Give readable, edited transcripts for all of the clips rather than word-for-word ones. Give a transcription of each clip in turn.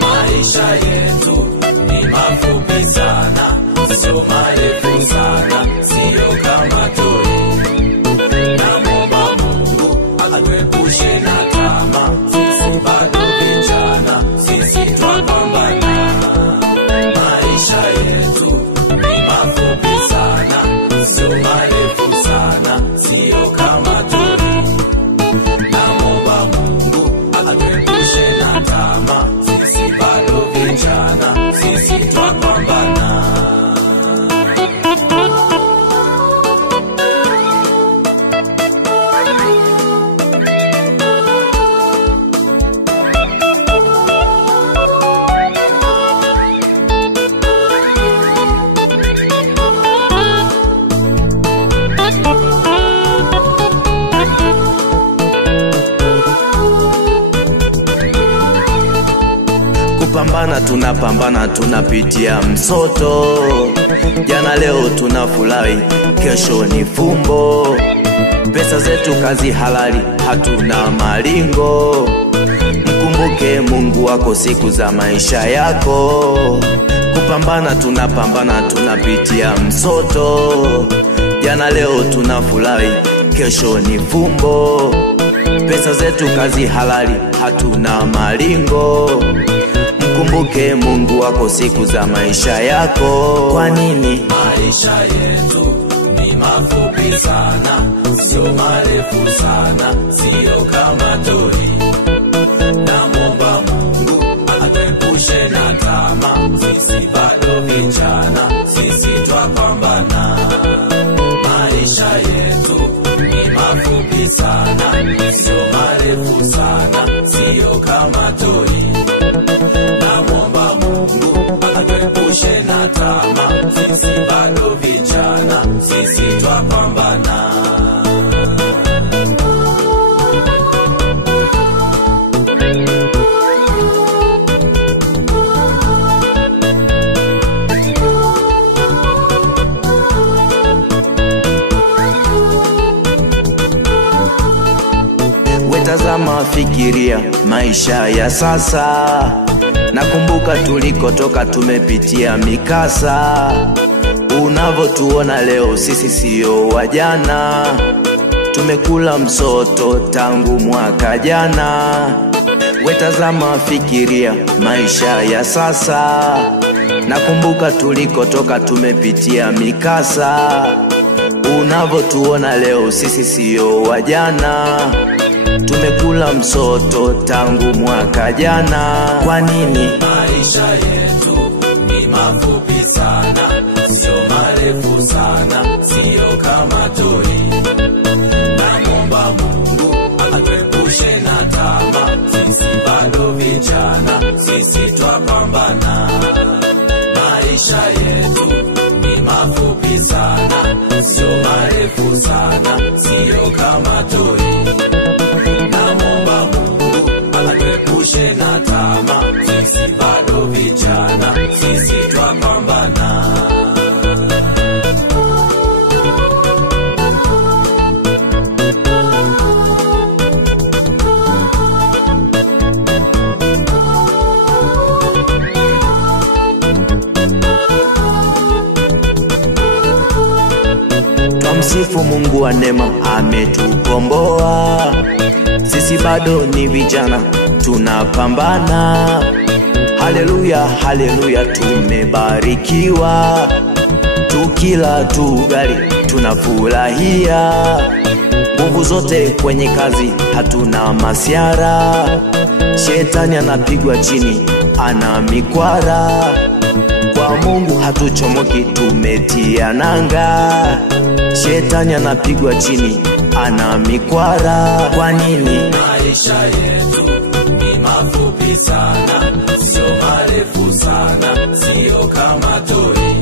Maisha yetu ni mafupi sana, sio marefu sana, sio kama toi. Naomba Mungu atuepushe na tamaa, sisi bado vijana, sisi twapambana. Maisha yetu ni mafupi sana, sio marefu sana, sio kama toi. Naomba Mungu atuepushe na tamaa, sisi bado vijana, sisi twapambana. Kupambana tunapambana, tunapitia msoto. Jana leo tunafurahi, kesho ni fumbo. Pesa zetu kazi halali, hatuna malingo. Mkumbuke Mungu wako siku za maisha yako. Kupambana tunapambana, tunapitia msoto. Jana leo tunafurahi, kesho ni fumbo. Pesa zetu kazi halali, hatuna malingo. Mkumbuke Mungu wako siku za maisha yako. Kwa nini? Maisha yetu ni mafupi sana, sio marefu sana, sio kama toi. Naomba Mungu atuepushe na tamaa, sisi bado vijana, sisi twapambana. Maisha yetu ni mafupi sana, sio marefu sana, sio kama toi. Naomba Mungu atuepushe na tamaa, sisi bado vijana, sisi twapambana. Wetazama, fikiria maisha ya sasa. Nakumbuka tulikotoka, tumepitia mikasa. Unavotuona leo, sisi sio wajana. Tumekula msoto tangu mwaka jana. Wetazama, fikiria maisha ya sasa. Nakumbuka tulikotoka, tumepitia mikasa. Unavotuona leo, sisi sio wajana. Tumekula msoto tangu mwaka jana. Kwa nini? Maisha yetu ni mafupi sana, sio marefu sana, sio kama toi. Naomba Mungu atuepushe na tamaa, sisi bado vijana, sisi twapambana. Maisha yetu ni mafupi sana, sio marefu sana, sio kama toi. Naomba Mungu atuepushe na tamaa, sisi bado vijana, sisi twapambana. Twamsifu Mungu wa neema, ametukomboa. Sisi bado ni vijana, tunapambana. Haleluya, haleluya, tumebarikiwa. Tukila tu ugali tunafurahia. Nguvu zote kwenye kazi, hatuna masiara. Shetani anapigwa chini, ana mikwara. Kwa Mungu hatuchomoki, tumetia nanga. Shetani anapigwa chini, ana mikwara. Kwa nini? Maisha yetu ni mafupi sana, sio marefu sana, sio kama toi.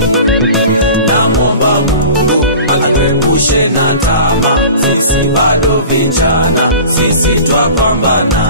Naomba Mungu atuepushe na tamaa, sisi bado vijana, sisi twapambana.